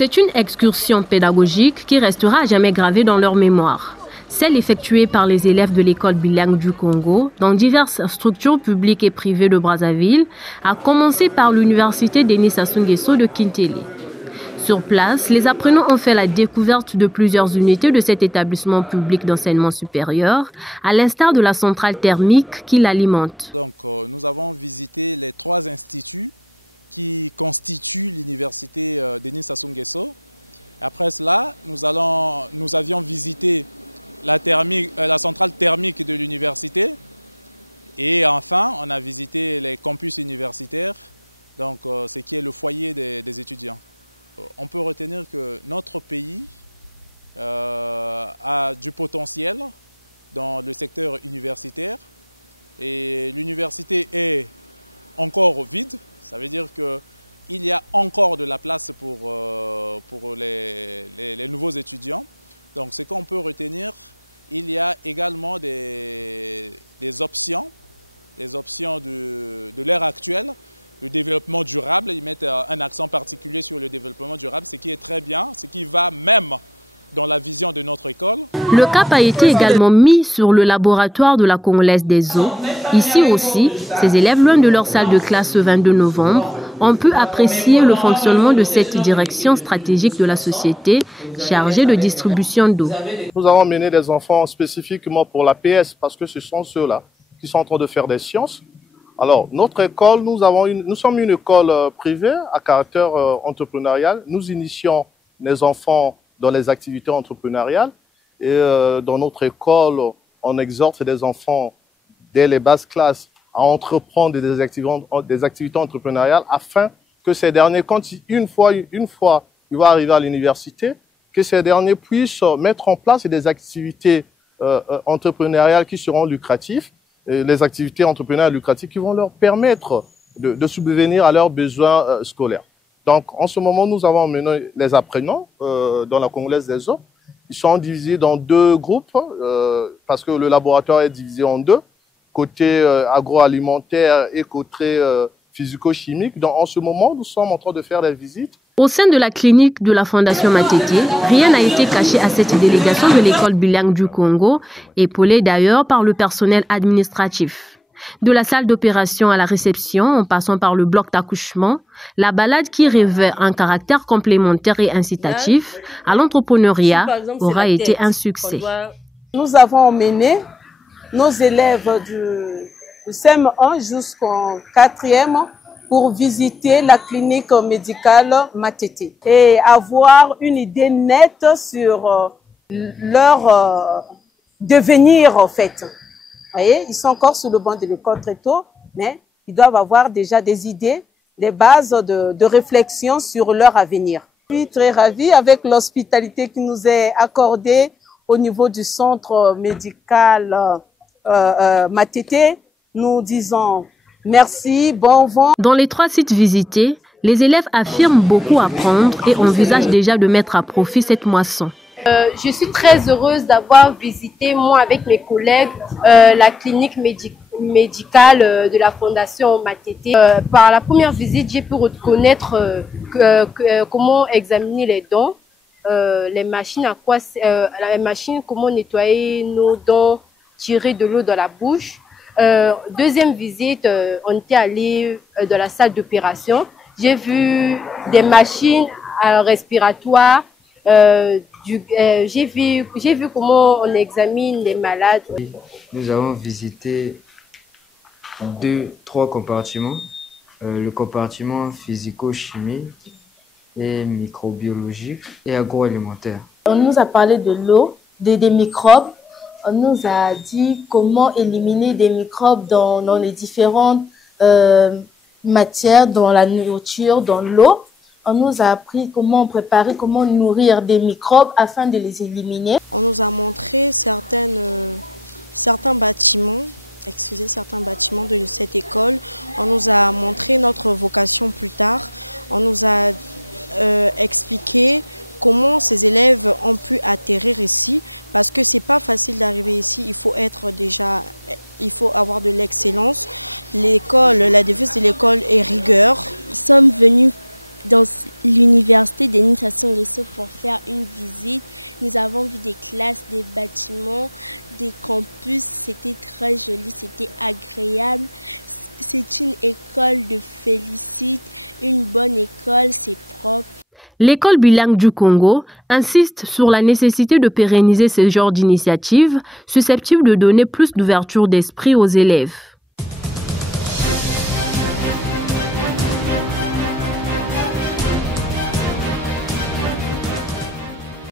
C'est une excursion pédagogique qui restera à jamais gravée dans leur mémoire. Celle effectuée par les élèves de l'école bilingue du Congo dans diverses structures publiques et privées de Brazzaville, a commencé par l'université Denis Sassou Nguesso de Kintélé. Sur place, les apprenants ont fait la découverte de plusieurs unités de cet établissement public d'enseignement supérieur, à l'instar de la centrale thermique qui l'alimente. Donc, nous avons visité les 3 instituts qui constituent l'université Denis Sassou Nguesso. Après cela, nous avions visité la centrale thermique de l'université. Et enfin, on a visité les campus universitaires, donc ce qui est le foyer des étudiants. On peut retenir que notre pays a du potentiel dans le secteur universitaire et l'université est encore vide. Ça veut dire qu'il y a encore de la place pour les nouveaux étudiants. Donc ce qu'on peut retenir, il y a également des options de l'ère actuelle. Le développement durable, ils mettent un accent particulier sur le développement durable, ce qui est très bien, ce qui va même dans la vision de notre école. Le cap a été également mis sur le laboratoire de la Congolaise des eaux. Ici aussi, ces élèves, loin de leur salle de classe ce 22 novembre, ont pu apprécier le fonctionnement de cette direction stratégique de la société chargée de distribution d'eau. Nous avons mené des enfants spécifiquement pour la PS parce que ce sont ceux-là qui sont en train de faire des sciences. Alors, notre école, nous sommes une école privée à caractère entrepreneurial. Nous initions les enfants dans les activités entrepreneuriales. Et dans notre école, on exhorte les enfants dès les basses classes à entreprendre des activités entrepreneuriales afin que ces derniers, une fois ils vont arriver à l'université, que ces derniers puissent mettre en place des activités entrepreneuriales qui seront lucratives. Les activités entrepreneuriales lucratives qui vont leur permettre de subvenir à leurs besoins scolaires. Donc, en ce moment, nous avons emmené les apprenants dans la Congolaise des eaux. Ils sont divisés dans 2 groupes parce que le laboratoire est divisé en 2, côté agroalimentaire et côté physico-chimique. Donc, en ce moment, nous sommes en train de faire des visites. Au sein de la clinique de la Fondation Matete, rien n'a été caché à cette délégation de l'école bilingue du Congo, épaulée d'ailleurs par le personnel administratif. De la salle d'opération à la réception, en passant par le bloc d'accouchement, la balade qui revêt un caractère complémentaire et incitatif à l'entrepreneuriat aura été un succès. Nous avons emmené nos élèves du CM1 jusqu'en 4e pour visiter la clinique médicale Matete et avoir une idée nette sur leur devenir en fait. Vous voyez, ils sont encore sur le banc de l'école très tôt, mais ils doivent avoir déjà des idées, des bases de réflexion sur leur avenir. Je suis très ravie avec l'hospitalité qui nous est accordée au niveau du centre médical Matete. Nous disons merci, bon vent. Dans les 3 sites visités, les élèves affirment beaucoup apprendre et envisagent déjà de mettre à profit cette moisson. Je suis très heureuse d'avoir visité, moi avec mes collègues, la clinique médicale de la Fondation Matete. Par la première visite, j'ai pu reconnaître comment examiner les dents, les machines, comment nettoyer nos dents, tirer de l'eau dans la bouche. Deuxième visite, on était allé dans la salle d'opération. J'ai vu des machines respiratoires. J'ai vu comment on examine les malades. Nous avons visité 2-3 compartiments. Le compartiment physico-chimie et microbiologique et agroalimentaire. On nous a parlé de l'eau, des microbes. On nous a dit comment éliminer des microbes dans les différentes matières, dans la nourriture, dans l'eau. On nous a appris comment préparer, comment nourrir des microbes afin de les éliminer. On nous a montré certains bâtiments de cette école. On nous a montré notre vocation plus tard. On nous a expliqué comment ces élèves ont pu atterrir ici, parce que c'est pas facile d'arriver ici. Il faut avoir de l'excellence. L'école, la devise de l'école est rigueur. Nous sommes venus dans l'université Denis Sassou Nguesso pour faire une visite. Nous avons vu des classes, des bâtiments, des campus. C'était très joli, c'était agréable. C'est une école de félicite, une bonne école, c'est propre. L'école bilingue du Congo insiste sur la nécessité de pérenniser ce genre d'initiatives susceptibles de donner plus d'ouverture d'esprit aux élèves.